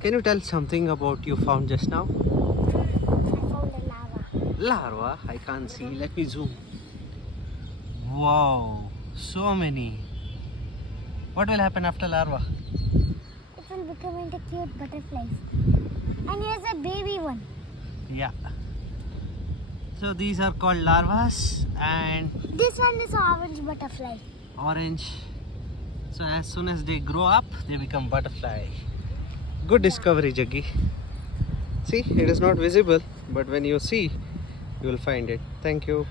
Can you tell something about you found just now? I found a lava. Larva? I can't see. Let me zoom. Wow, so many. What will happen after larva? It will become into cute butterflies. And here's a baby one. Yeah. So these are called larvas and This one is orange butterfly. orange. So as soon as they grow up, they become butterfly. Good discovery, Jaggi. See, it is not visible, but when you see, you will find it. Thank you.